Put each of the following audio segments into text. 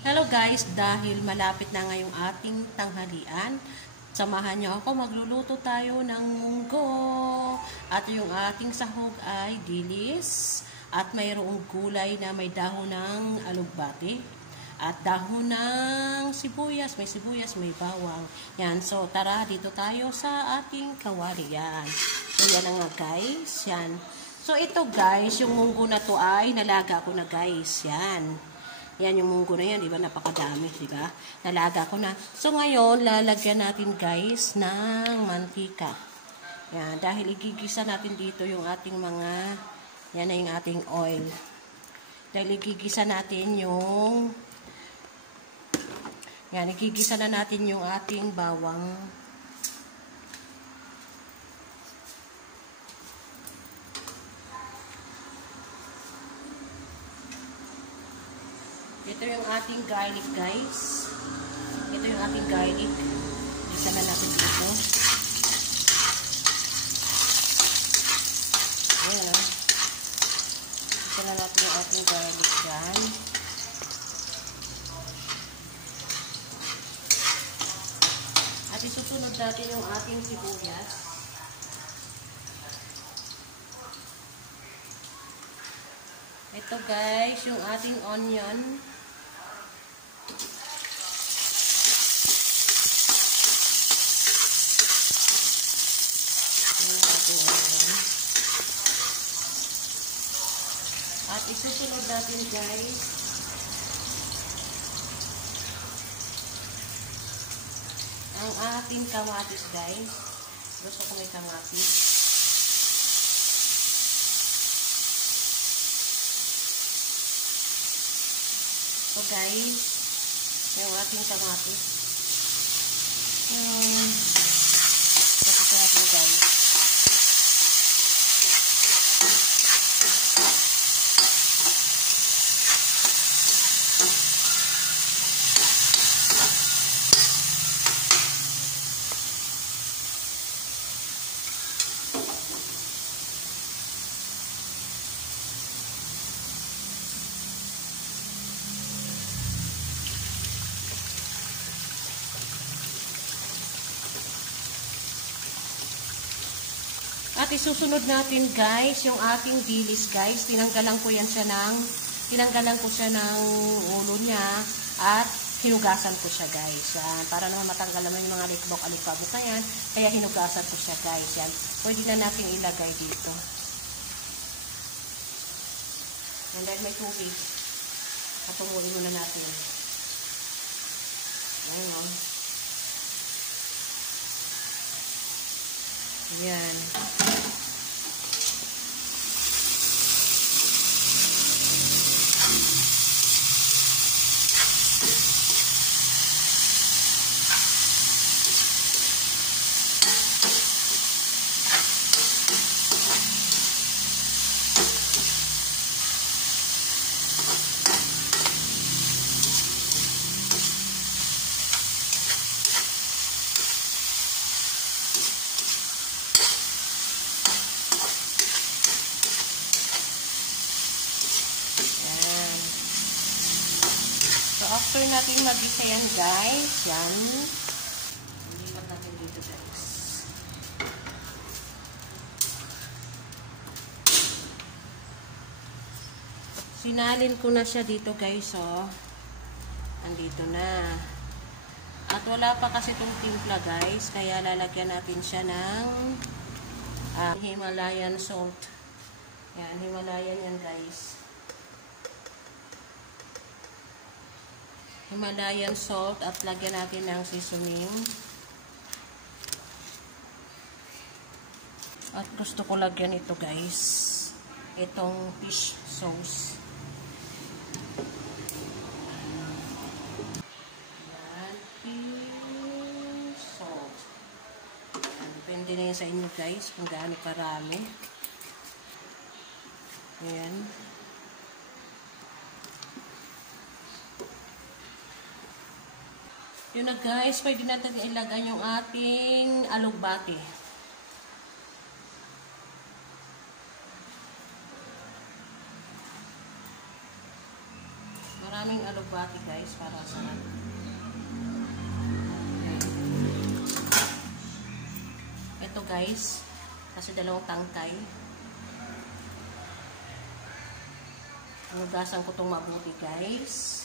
Hello guys, dahil malapit na ngayong ating tanghalian, samahan niyo ako, magluluto tayo ng munggo. At yung ating sahog ay dilis at mayroong gulay na may dahon ng alugbati at dahon ng sibuyas, may bawang. Yan, so tara dito tayo sa ating kawali. Yan. So yan na nga guys, yan. So ito guys, yung munggo na to ay nalaga ko na guys, yan. Yan yung munggo na yan, di ba? Napakadami, di ba? Nalaga ko na. So, ngayon, lalagyan natin, guys, ng mantika. Yan, dahil igigisa natin dito yung ating mga, yan na yung ating oil. Dahil igigisa natin yung, yan, igigisa na natin yung ating bawang. Ito yung ating garlic, guys. Ito yung ating garlic. Isa na natin dito. Ayan. Isa na natin yung ating garlic dyan. At isusunod natin yung ating sibuyas. Ito guys, yung ating onion. At isusunod natin guys ang ating kamatis guys. Gusto ko may kamatis. So guys, yung ating kamatis. Tapos natin guys. At isusunod natin guys, yung ating dilis guys. Tinanggalan ko siya ng ulo niya at hinugasan ko siya guys. Yan. Para naman matanggal naman yung mga alikabok na yan. Kaya hinugasan ko siya guys. Yan. Pwede na natin ilagay dito. And then may tubig. Patungulin muna natin. Ayan. Yan. After natin mag-isa yan guys, yan. Lipat natin dito guys. Sinalin ko na siya dito guys, oh. Andito na. At wala pa kasi itong timpla guys, kaya lalagyan natin siya ng Himalayan salt. Yan, Himalayan yan guys. Himalayan salt at lagyan natin ng seasoning. At gusto ko lagyan ito guys. Itong fish sauce. Yan, fish sauce. Depende na yan sa inyo guys kung gaano karami. Ayan. Yun na guys, pwede natin ilagay yung ating alugbati. Maraming alugbati. alugbati guys para sarap. Ito guys, kasi dalawang tangkay. Hugasan ko itong mabuti guys.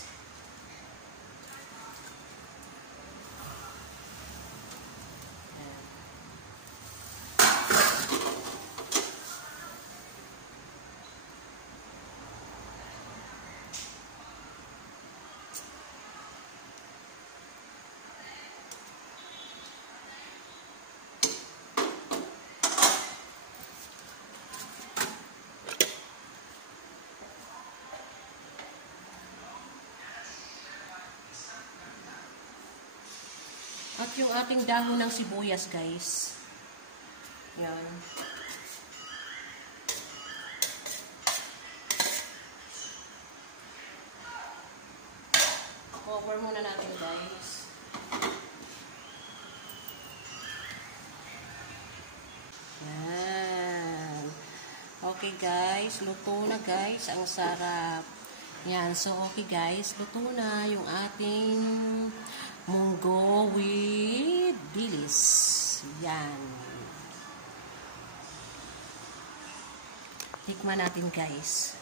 At yung ating dahon ng sibuyas, guys. Yan. Cover muna natin, guys. Yan. Okay, guys. Luto na, guys. Ang sarap. Yan. So, okay, guys. Luto na yung ating munggo with dilis. Yan. Tikman natin guys.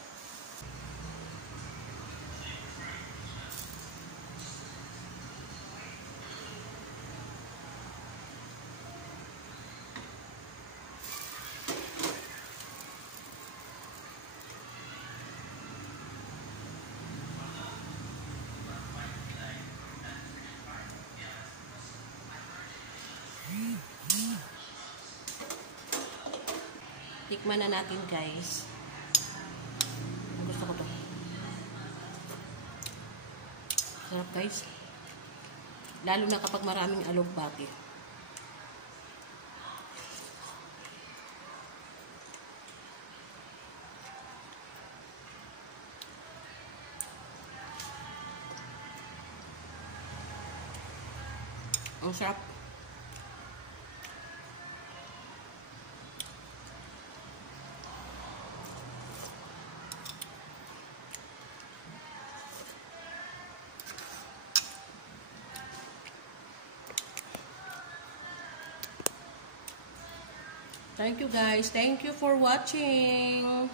Tikman na natin guys. Gusto ko to. Sarap guys. Lalo na kapag maraming alugbati. Ang sarap. Thank you guys. Thank you for watching.